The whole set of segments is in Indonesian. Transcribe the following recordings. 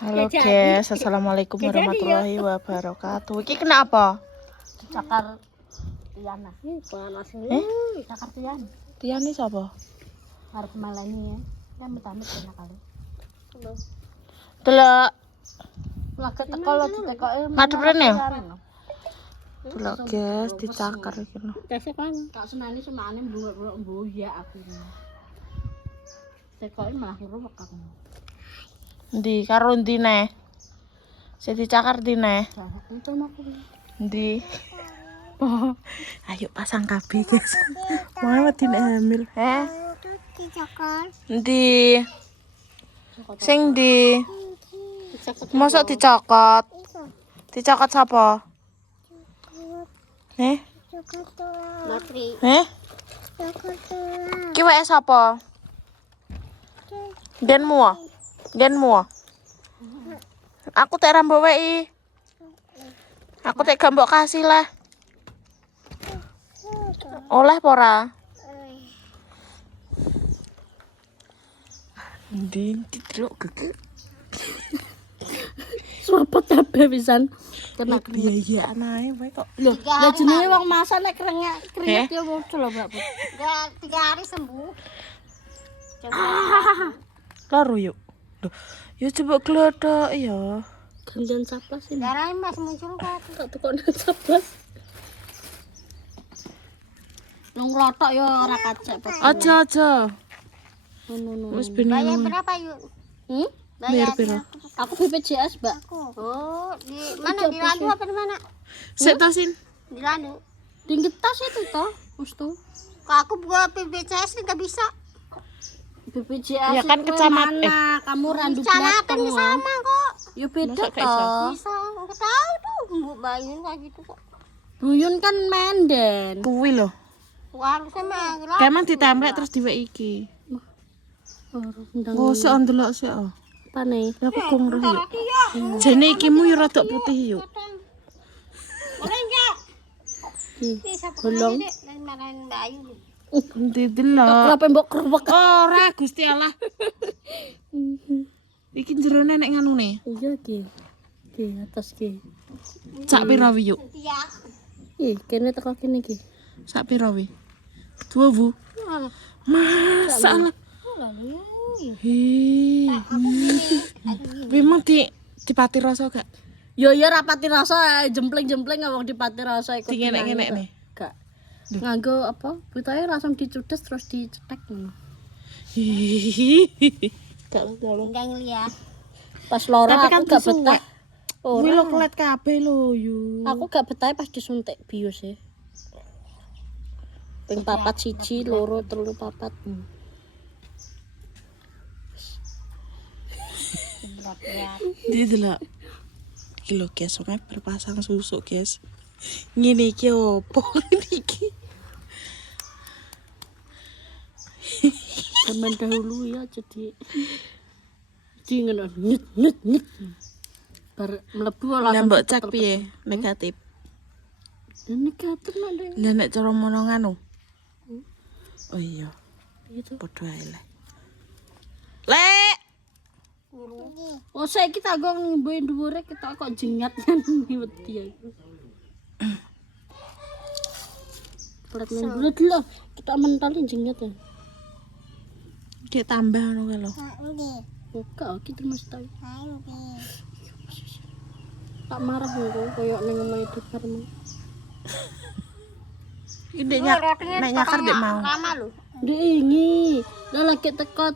Halo guys, assalamualaikum warahmatullahi wabarakatuh. Iki kenapa? Cakar Tiana. Panas ini. Cakar Tian. Tian ini siapa? Harus malani ya. Kan betamit kena kali. Delok. Lagi teko lo ditekoke. Madhep rene. Delok guys, dicakar iki lho. Tesek kan. Tak senani semane mbuya aku. Tekoke malah ngeruwek aku. Ndi karo ndi neh? Sing dicakar ndi neh? Itu aku. Ndi? Ayo pasang kabeh guys. Mau medine hamil. Dicakar. Ndi? Sing ndi? Mosok dicokot. Dicokot sapa? Matri. Ki wae sapa? Denmu. Denmu. Aku tak rambok wae. Aku tak gambok kasih lah. Oleh pora. Nding titruk gege. Sopot kabeh pisan. Kena biaya anae wae kok. Lho, lah jenenge wong masak nek keringet ya muncul lho, Mbak. Enggak 3 hari sembuh. Laro yuk. Duh, ya coba glodok ya. Gantian saplas ini. Darah Mas muncul kok. Tak tekone saplas. Nung lotok yo ora kacek. Aja. Ngono. Wis ben Bayar berapa yuk? bayar piro? Aku BPJS, Mbak. Oh, di mana? Di Landu apa di mana? Sik tosin. Di Landu. Di Getas itu toh, Mustu. Kok aku buat PBCS nggak bisa. BPJS Ya kan itu kecamatan. mana? Kamu Randu Kecamatan Blatteng di loh. sama kok. Ya beda Masa kayak toh. Bisa, nggak tahu tuh. Bu Bayun kayak gitu kok. Buyun kan Menden. Kuwi lho. Wah, harusnya mah gelap. Kemen ditemplek terus diwek iki. Oh, sik ndelok sik. Apa nih? Lah aku gong roh yuk. Jane iki mu yo rada putih yuk. Boleh enggak? Bisa Bolong. lain makanan Bayu. Endi delok. Kenapa mbok kerwek? Ora Gusti Allah. Iki jerone nek nganune. Iya ki. Ki atas ki. Sak piro wi yuk? Iya. Ih, kene teko kene ki. Sak piro wi? 2 bu. Masalah. Hei. Memang dipati rasa gak? Yo ya rapati rasa jempleng-jempleng wong dipati rasa iku. Dingenek-ngenek nih. Gak. Nganggo apa? Putahe langsung dicudes terus dicetek ngono. Hihihi. Gak lo. Enggak ngeliat. Pas loro Tapi kan aku gak disuwek. betah. Kuwi lo kelet kabeh lo yu. Aku gak betah pas disuntik bius ya. Ping 4 1 2 3 4. Dia delok. Iki lho guys, wong berpasang susu guys. Ngene iki opo iki? Zaman dahulu ya jadi ngono nit. Bar mlebu Lah langsung mbok cek piye? Negatif. negatif nek Lah nek cara mono nganu. Oh iya, gitu. padha ae le. Lek. Oh saiki tak go ngimbe dhuwure kita kok jengat kan wedi aku. Berat nang lho kita mentalin jengat ya. Kayak tambah ngono kae lho. Oke, kita mesti tahu. Tak marah lho koyo ning omahe Dekarman. Iki nek nyakar dek mau. Lama lu. Dingi. Lah lagi teko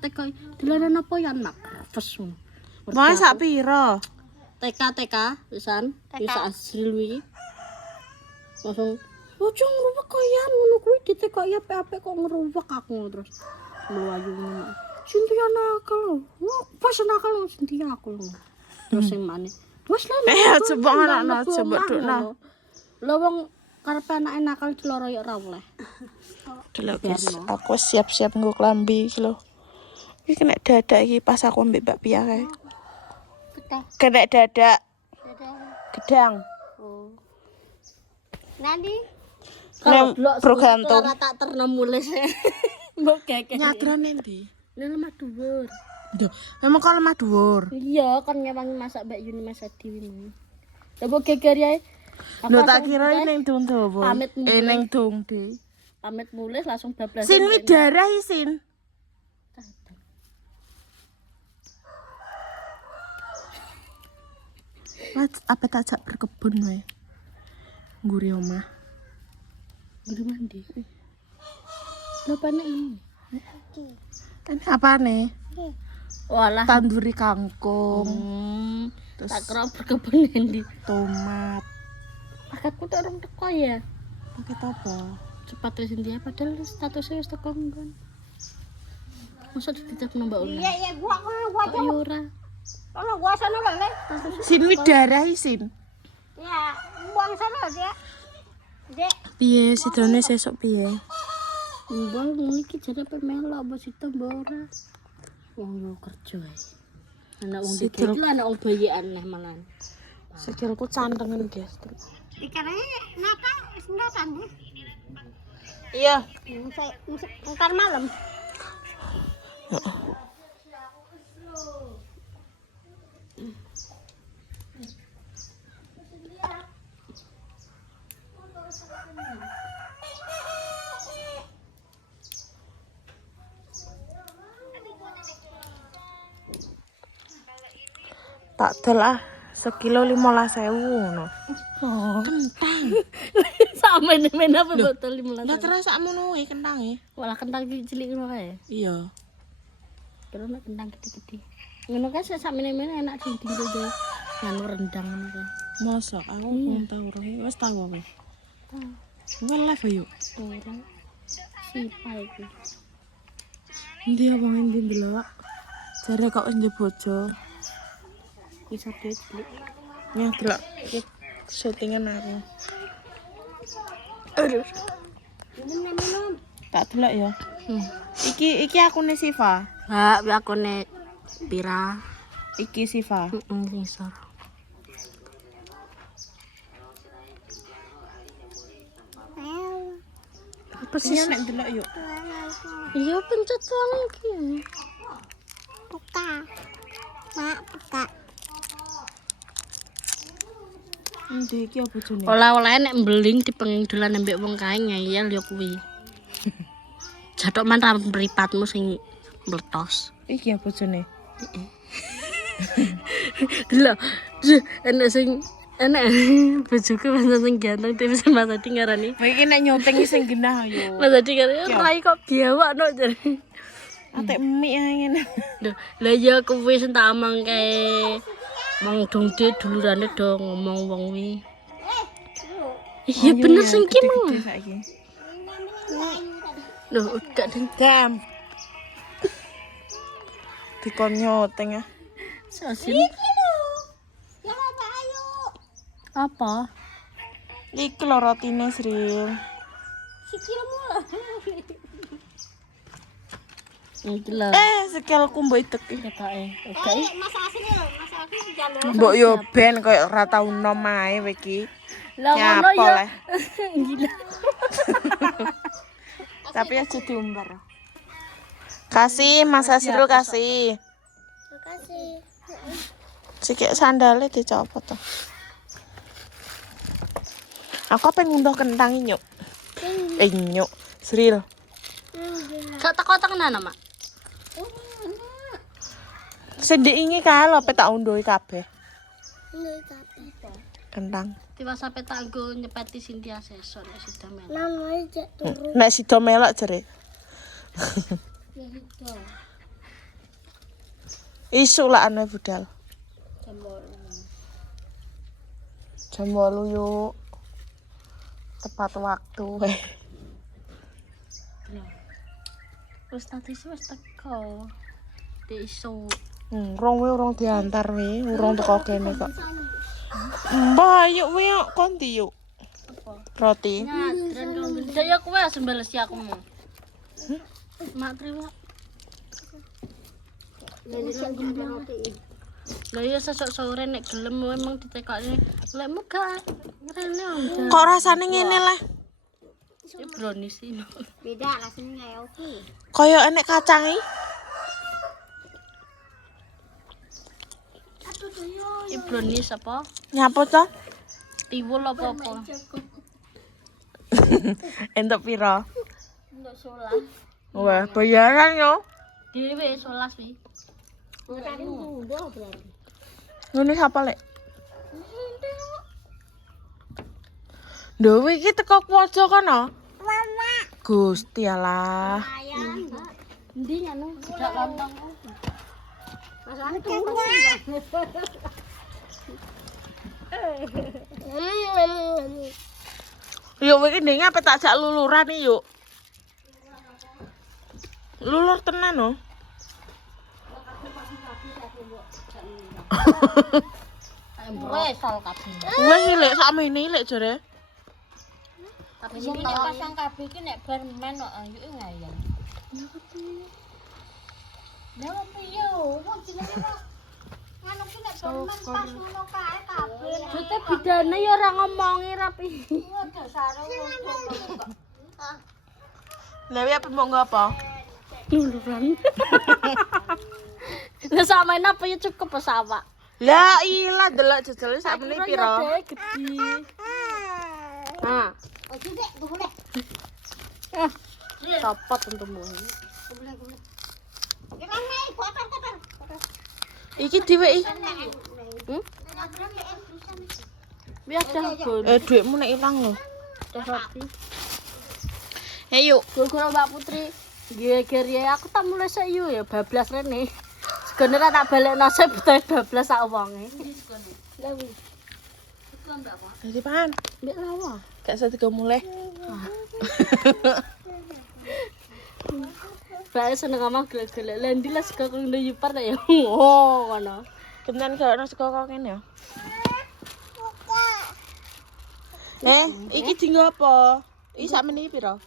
dilanan apa ya nak? Fes. Mau sak piro? TK pisan bisa asli iki. Langsung ojo ngeruwek koyan ngono kuwi ditekoki apik-apik kok ngeruwek aku terus mlayu ngono. Sintia nakal lho. Wah, pas nakal lho Sintia aku lho. Terus sing maneh. Wes lah. Coba ngono, coba dukno. Lho wong karepe anake nakal diloro ya ora oleh. Delok guys, aku siap-siap nggo klambi iki lho. Iki kena dadak iki pas aku ambek Mbak Pia kae. Kena dadak. Gedang. Oh. Nanti Kalau program tuh tak terno mulih. Mbok keke. nyadran endi? Nang lemah dhuwur. Yo, memang kalau lemah dhuwur. Iya, kan ngewangi masak Mbak Yuni masak dhewe mau. Coba geger ya. Lho tak kira ning Dung Dawa. Pamit mulih. Ning Dung De. Pamit mulih langsung bablas. Sin wi darah isin. Apa tak ajak berkebun wae. Ngguri omah. Nguri mandi. Lho panek ini. Ini apa nih? Walah. Tanduri kangkung, Terus tak kira berkebun endi. tomat. Paketku tak orang teko ya. Paket apa? Cepat wis dia padahal statusnya wis teko kan. Masa dititip Mbak Ula. Iya, iya, gua Kok yo ora. gua sana lele. Sin wi darah isin. Ya, buang sana dia. Dek, Piye sidone sesuk piye? Mbang niki jare pemelok apa sito mbok ora. Wong yo kerja ae. Anak wong dikit lho anak wong bayi aneh malan. Sikilku cantengan, guys. ikannya nata, sendasan deh. Iya. Ntar malam. Tak dol ah, sekilo 15.000 ngono. Sama men apa botol 15. Lah terus sakmono wae kentange. Walah kentang cilik ngono kae. Iya. Terus nek kentang gede-gede. Ngono kan sak men enak dinggo deh. Nganu rendang ngono kae. Mosok aku wong tau ora wis tau kowe. Kowe live yuk. Ora. Sipa iki. Endi apa endi ndelok? Jare kok nje bojo. Bisa duit beli. Ya delok syutingan aku. Aduh. Tak delok ya. Iki akune Siva. Ha, aku nek pira? Iki Siva. Sensor. Apa sih nek delok yuk? Iya pencet lagi. Buka. Mak, buka. Endi iki apa jane? Olah-olahe nek mbeling dipengdolan ambek wong kae ngeyel ya kuwi. Jathok man rambut mripatmu sing meletos. Iki apa jane? Lho, enak sing enak bojoku pancen sing ganteng dhewe sing Mas Adi ngarani. Kowe iki nek nyuting sing genah yo. Mas Adi ngarani rai kok biawak no jare. Atek mie ae ngene. Lho, lah ya kuwi sing tak omong kae. Mang dongde dulurane do ngomong wong wi. Iya bener sing ki mau. Saiki. Lho, gak Gam. Dikon nyuting ah. sosin. Ya apa ayo. Apa? Iki lho rotine Sril. Sikilmu. Iki lho. Sikilku mbok ideki. Ketoke. Mas Asri jalur. Mbok yo ben koyo ora tau nom ae kowe iki. Lah Nyapa ngono ya. le. Gila. Tapi aja diumbar. Kasih Mas Asril kasih. Makasih. Sikik sandale dicopot to. Aku pengen ngunduh kentang nyuk. Nyuk. Sril. Gak teko tenan, Mak. Sendek ingi kae lho pe tak unduhi kabeh. Ini tapi. Kentang. Tiba sampe tak nggo nyepeti Cynthia Sesor nek sida men. Nama aja turun. Nek sida melok jere. Ya itu. Isu lah ane budal. Jam 8 yuk. Tepat waktu. Wis status wis teko. Dek iso. Urung diantar wi, urung teko kene kok. Mbah, yuk wi kon ndi yuk. Roti. Nyadran kok gede ya kowe sembales ya aku mau. Mak terima. Lah ya sesuk sore nek gelem emang ditekokne. Lek muga rene om. Kok rasane ngene lah. Ya brownies ini. Beda rasanya kayak oke. Kaya enek kacang iki. Iki brownies apa? Nyapa to? Tiwul apa-apa? Entuk pira? Untuk solas. Wah, bayaran yo. Dhewe solas wi. Ngene sapa lek? Dewi iki teko pojok kono. Gusti Allah. Endi anu tidak lontong. Rasane tuh. Yuk iki ndenge apa tak jak luluran iki yuk. Lulur tenan no. Wesal kabeh. Wes iki lek sakmene lek jare. Tapi ini pasang kabeh iki nek bar men kok ayuke ngayang. Lah piye wong jenenge kok ngono ki nek bar men pas ngono kae kabeh. Dite bidane ya ora ngomongi rapi. Dasare wong kok. Lewi apa mau ngapa? Luluran. Lah sampeyan apa ya cukup pesawat. Lah iya delok jejele sakmene pira? Gede. Nah, Oke dek, boleh. copot untukmu. Gimana? Kotor. Iki dhewe iki. Biar dah bon. Duitmu nek ilang lho. Roti. Ayo. Guru Mbak Putri. Geger ya aku tak mulai sik yo ya bablas rene. Segene ra tak balekno sik betahe bablas sak wonge. Jadi pan. Mbek lawa. Gak usah tiga mulai. Bae seneng omah gelek-gelek. Lah ndi lah sego kang nyupar ta ya. Oh, ngono. Kenten gak ono sego kok kene ya. Iki dinggo apa? Iki sakmene iki pira?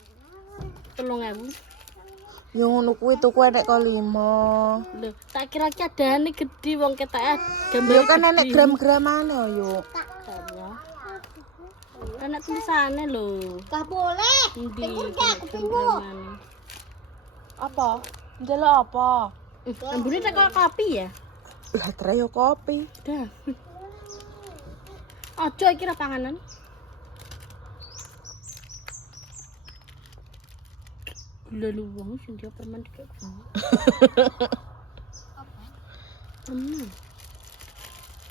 3.000. Yo ngono kuwi tuku enek kok 5. Lho, tak kira ki adane gedhi wong ketoke Yo kan enek gram-gramane yo. Enak tulisane lho. Gak boleh. Endi? Tunggu. Apa? Ndelok apa? Ambune teko kopi ya? Lah tre yo kopi. Dah. Aja iki ra panganan. Gula luwang sing dia permen dikek.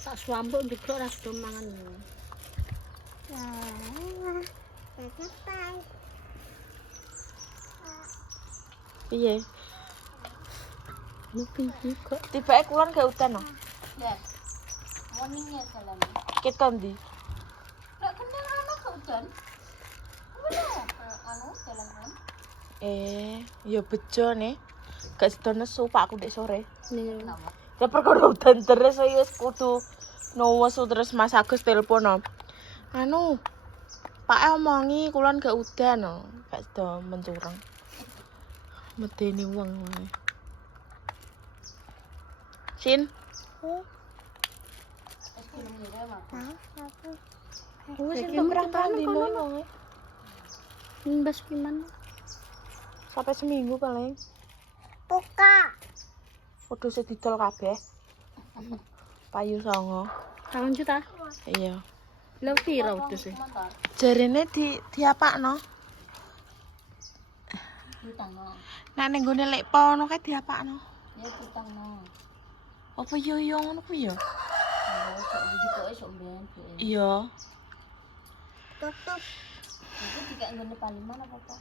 Tak swambuk njeglok ra sedo mangan. Piye? Mungkin kok. Tibake kulon gak udan no? Ya. Morningnya salam. Ket kondi? Lek kendang ana gak udan. Anu dalan. Ya bejo nih. Gak sedo nesu Pak aku ndek sore. Ning Ya perkara udan terus ya kudu nuwes terus Mas Agus telepon no. Anu Pak omongi kulon gak udan no. Gak sedo mencurang. Medeni wong wae. Sin. Wis beberapa dino wong. Nimbas gimana? Sampai seminggu paling. Buka. Wedhuse didol kabeh. Payu 9. 1 juta. Iya. Lha pira wedhuse? Jarene diapakno. Ditangno. Nek ning gone lek pono kae diapakno. Ya ditangno. Apa yo ngono kuwi ya? Ya sok dijikoke sok mben. Iya. Tutup. Itu juga nggone paliman apa?